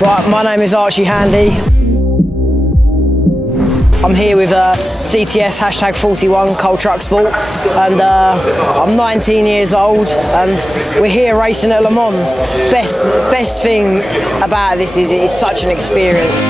Right, my name is Archie Handy. I'm here with CTS #41 Cole Truck Sport, and I'm 19 years old, and we're here racing at Le Mans. Best thing about this is it's such an experience.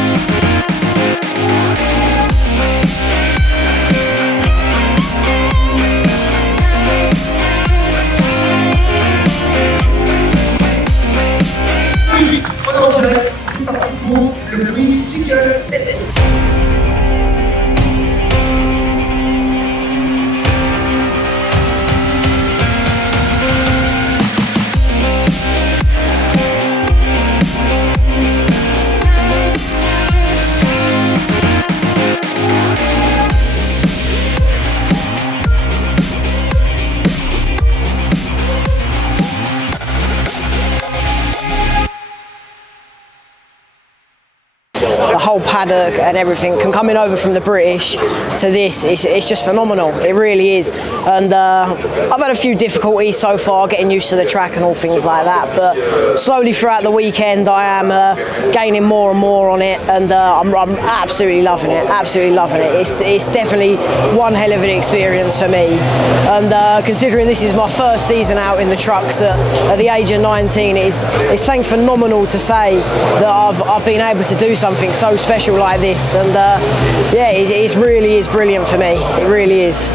The whole paddock and everything, coming over from the British to this, it's just phenomenal. It really is. And I've had a few difficulties so far getting used to the track and all things like that, but slowly throughout the weekend I am gaining more and more on it, and I'm absolutely loving it, absolutely loving it. It's definitely one hell of an experience for me, and considering this is my first season out in the trucks at the age of 19, it's something phenomenal to say that I've been able to do something so special like this, and yeah, it really is brilliant for me. It really is.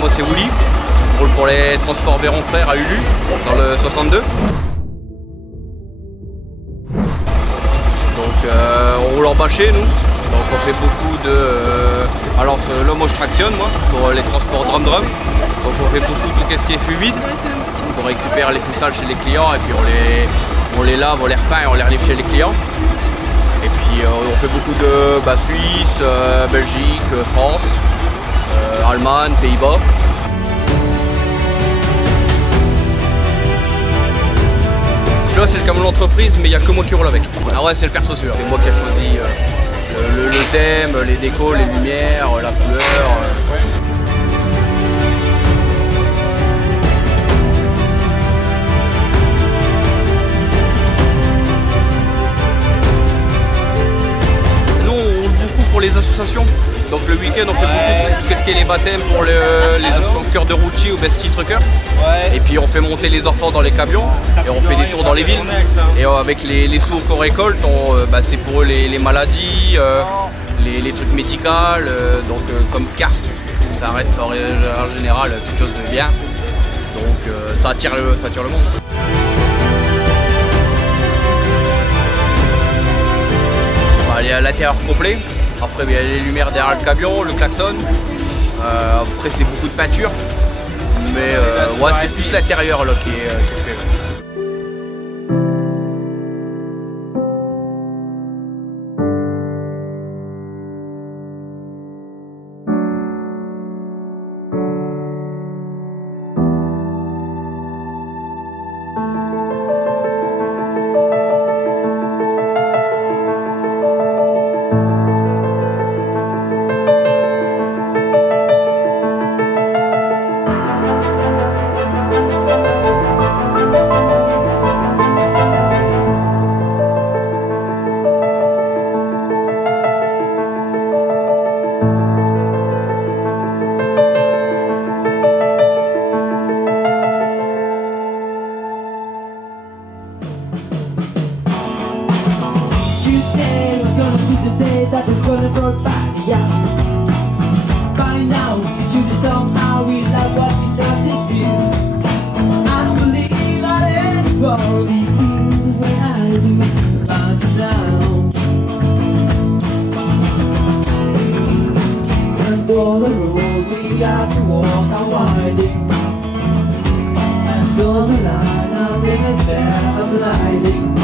Moi c'est Willy, je roule pour les transports Véron Frères à Ulu dans le 62. Donc on roule en bâché nous, donc on fait beaucoup de... alors là moi je tractionne moi pour les transports drum-drum, donc on fait beaucoup tout ce qui est fût vide. Donc on récupère les fûts sales chez les clients et puis on les lave, on les repeint et on les relève chez les clients. Et puis on fait beaucoup de Suisse, Belgique, France. Allemagne, Pays-Bas. Celui-là c'est le camion d'entreprise, mais il n'y a que moi qui roule avec. Ah ouais, c'est le perso celui-là. C'est moi qui ai choisi le thème, les décos, les lumières, la couleur. Nous on roule beaucoup pour les associations. Donc le week-end on fait beaucoup de ce qui est les baptêmes pour les associations de cœur de routier ou bestie trucker. Et puis on fait monter les enfants dans les camions et on fait des tours dans les villes. Et avec les sous qu'on récolte, c'est pour eux les maladies, les trucs médicaux, donc comme Cars, ça reste en général quelque chose de bien. Donc ça attire le monde. Il y a l'intérieur complet. Après il y a les lumières derrière le camion, le klaxon. Après c'est beaucoup de peinture. Mais ouais, c'est plus l'intérieur qui est fait. that they're gonna throw back, yeah. By now, should be somehow realize what you have to do. I don't believe that anybody feels the way I do about you now. we got to walk our winding. And on the line our limits there are blinding.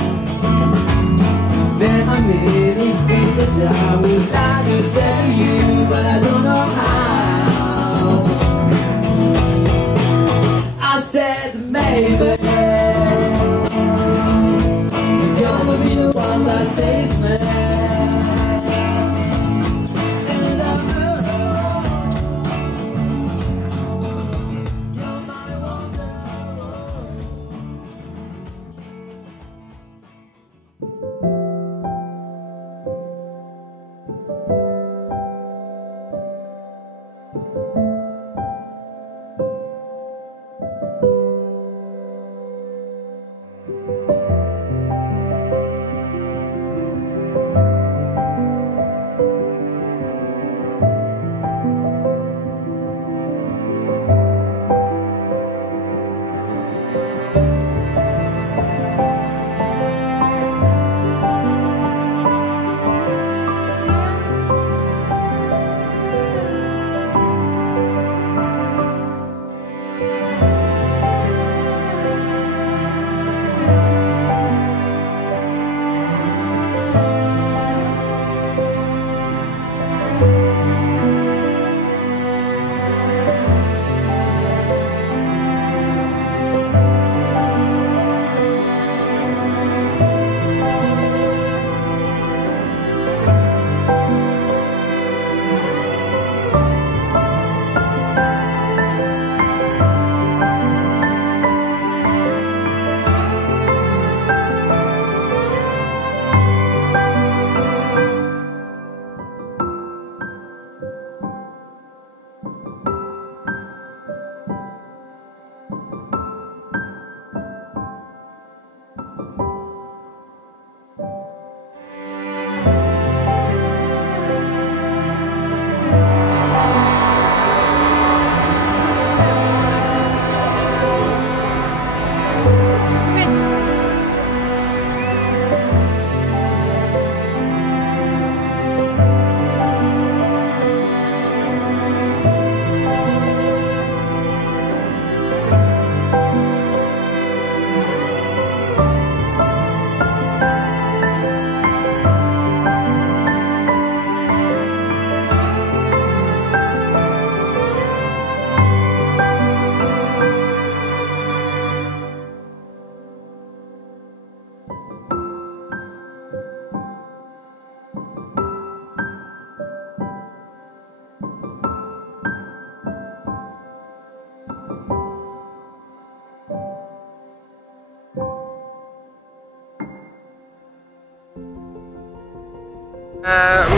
Then I really feel the time would like to say you, but I don't know how. I said maybe you're gonna be the one that saves me.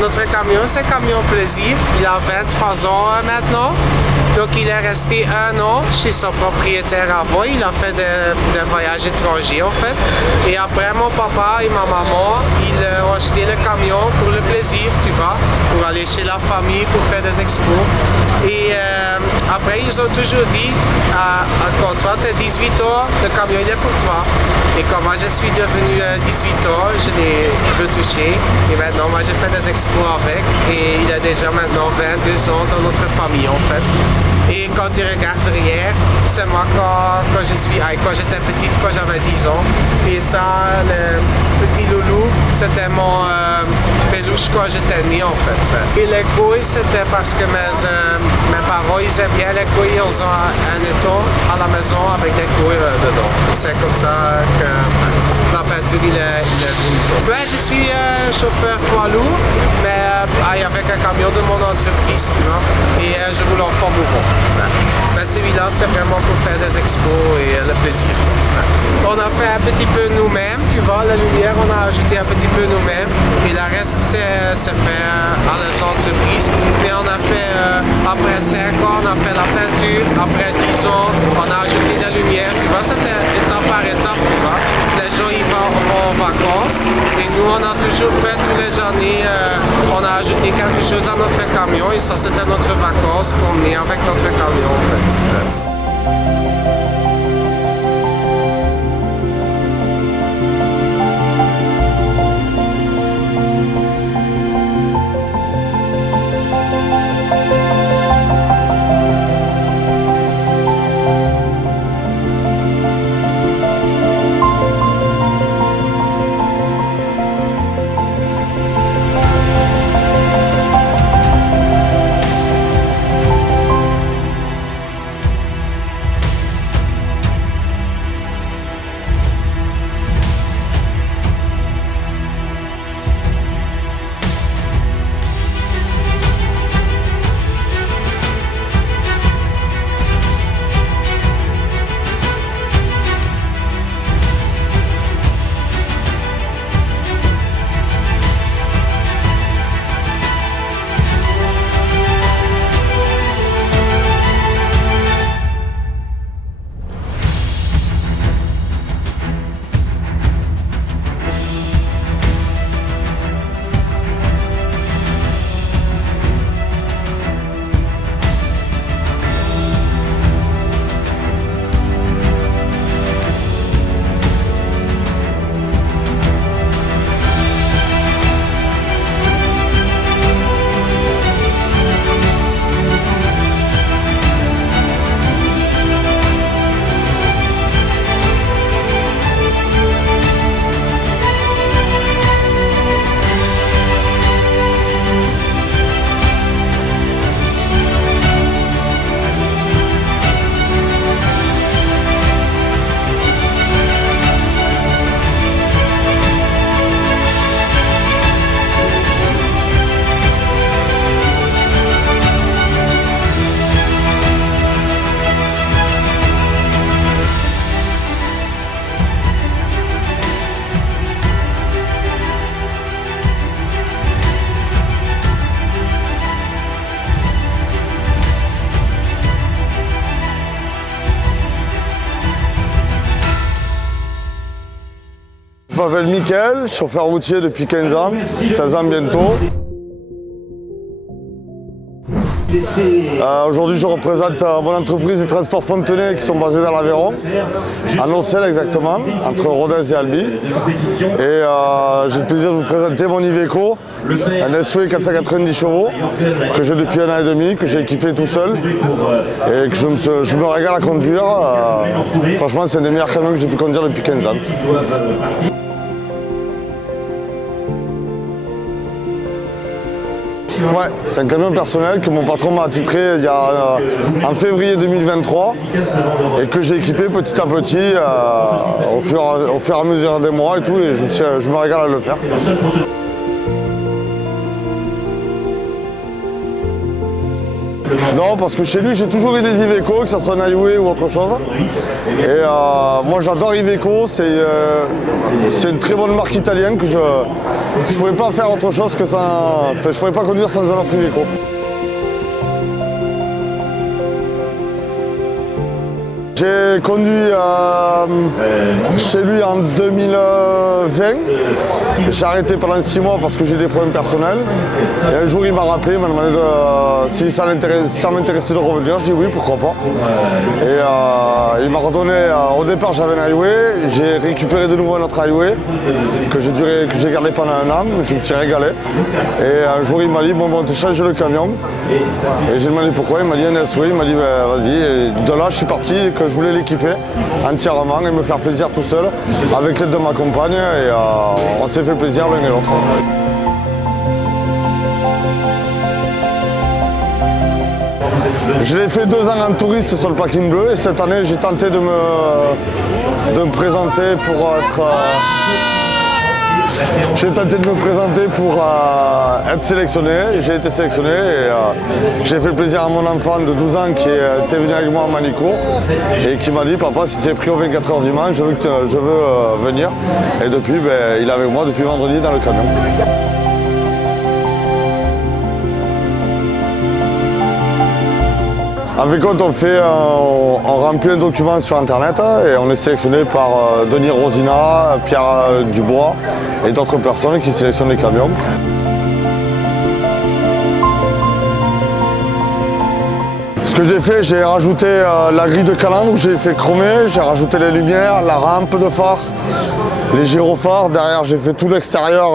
Notre camion, c'est un camion plaisir. Il a 23 ans maintenant. Donc il est resté 1 an chez son propriétaire avant. Il a fait des voyages étrangers en fait. Et après mon papa et ma maman, ils ont acheté le camion pour le plaisir, tu vois, pour aller chez la famille, pour faire des expos. Et après ils ont toujours dit, quand toi tu as 18 ans, le camion il est pour toi. Et quand moi je suis devenu 18 ans, je l'ai retouché. Et maintenant moi je fais des expos avec. Et il a déjà maintenant 22 ans dans notre famille en fait. Et quand tu regardes derrière, c'est moi quand j'étais petite, quand j'avais 10 ans. Et ça, le petit loulou, c'était mon peluche quand j'étais né en fait. Et les couilles, c'était parce que mes parents, ils aiment bien les couilles. Ils ont un étau à la maison avec des couilles dedans. C'est comme ça que la peinture, il est venue. Ouais, je suis chauffeur poids lourd, mais avec un camion de mon entreprise, tu vois. Et je roule en fort mouvant. Mais celui-là, c'est vraiment pour faire des expos et le plaisir. On a fait un petit peu nous-mêmes, tu vois, la lumière, on a ajouté un petit peu nous-mêmes. Et le reste, c'est fait à les entreprises. Mais on a fait, après 5 ans, on a fait la peinture. Après 10 ans, on a ajouté la lumière. Tu vois, c'était étape par étape, tu vois. Les gens, ils vont en vacances. Et nous, on a toujours fait, tous les années, on a ajouté quelque chose à notre camion. Et ça, c'était notre vacances pour emmener avec notre camion, en fait. m'appelle Mickaël, chauffeur routier depuis 15 ans, 16 ans bientôt. Aujourd'hui, je représente mon entreprise de transport Fontenay qui sont basés dans l'Aveyron, à Nocelle exactement, entre Rodez et Albi. Et j'ai le plaisir de vous présenter mon Iveco, un SW 490 chevaux que j'ai depuis 1 an et demi, que j'ai équipé tout seul et que je me régale à conduire. Franchement, c'est un des meilleurs camions que j'ai pu conduire depuis 15 ans. Ouais, c'est un camion personnel que mon patron m'a attitré en février 2023 et que j'ai équipé petit à petit au fur et à mesure des mois et tout, et je me régale à le faire. Non, parce que chez lui, j'ai toujours eu des Iveco, que ce soit un highway ou autre chose. Et moi, j'adore Iveco. C'est une très bonne marque italienne que je ne pourrais pas faire autre chose que ça. Enfin, je ne pourrais pas conduire sans un autre Iveco. J'ai conduit chez lui en 2020. J'ai arrêté pendant 6 mois parce que j'ai des problèmes personnels. Et un jour, il m'a rappelé, il m'a demandé si ça m'intéressait de revenir. Je dis oui, pourquoi pas. Et il m'a redonné, au départ j'avais un highway, j'ai récupéré de nouveau un autre highway que j'ai gardé pendant 1 an, je me suis régalé. Et un jour il m'a dit, bon, tu changes le camion. Et j'ai demandé pourquoi, il m'a dit un SW, il m'a dit vas-y. Et de là je suis parti, que je voulais l'équiper entièrement et me faire plaisir tout seul avec l'aide de ma compagne, et on s'est fait plaisir l'un et l'autre. Je l'ai fait 2 ans en touriste sur le parking bleu, et cette année j'ai tenté de me présenter pour être... J'ai tenté de me présenter pour être sélectionné. J'ai été sélectionné et j'ai fait le plaisir à mon enfant de 12 ans qui était venu avec moi à Manicourt et qui m'a dit, papa, si tu es pris aux 24 heures du Mans, je veux venir. Et depuis, il est avec moi depuis vendredi dans le camion. Avec compte, on remplit un document sur internet et on est sélectionné par Denis Rosina, Pierre Dubois et d'autres personnes qui sélectionnent les camions. Ce que j'ai fait, j'ai rajouté la grille de calandre où j'ai fait chromer, j'ai rajouté les lumières, la rampe de phare, les gyrophares. Derrière, j'ai fait tout l'extérieur,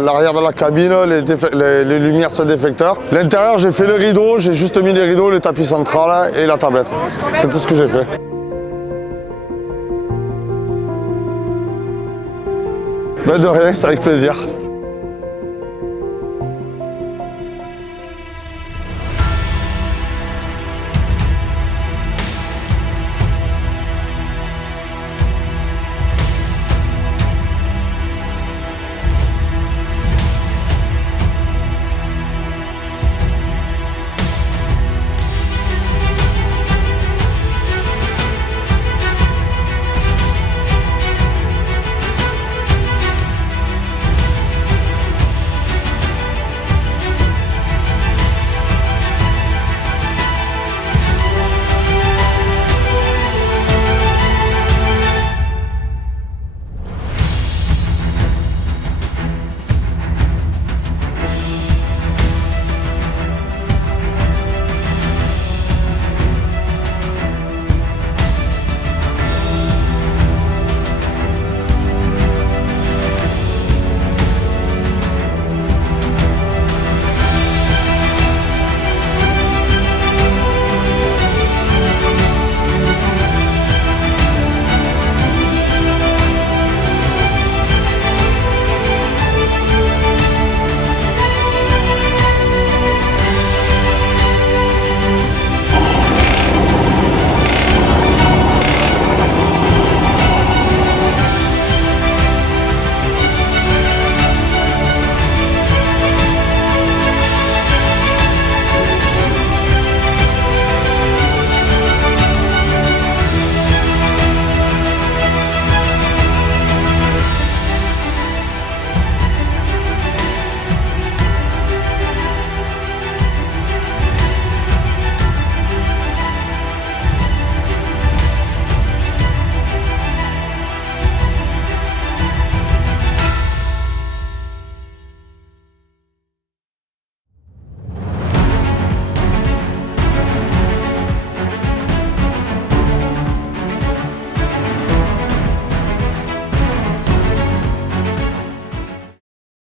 l'arrière de la cabine, les lumières sur déflecteurs. L'intérieur, j'ai fait le rideau, j'ai juste mis les rideaux, le tapis central et la tablette. C'est tout ce que j'ai fait. De rien, c'est avec plaisir.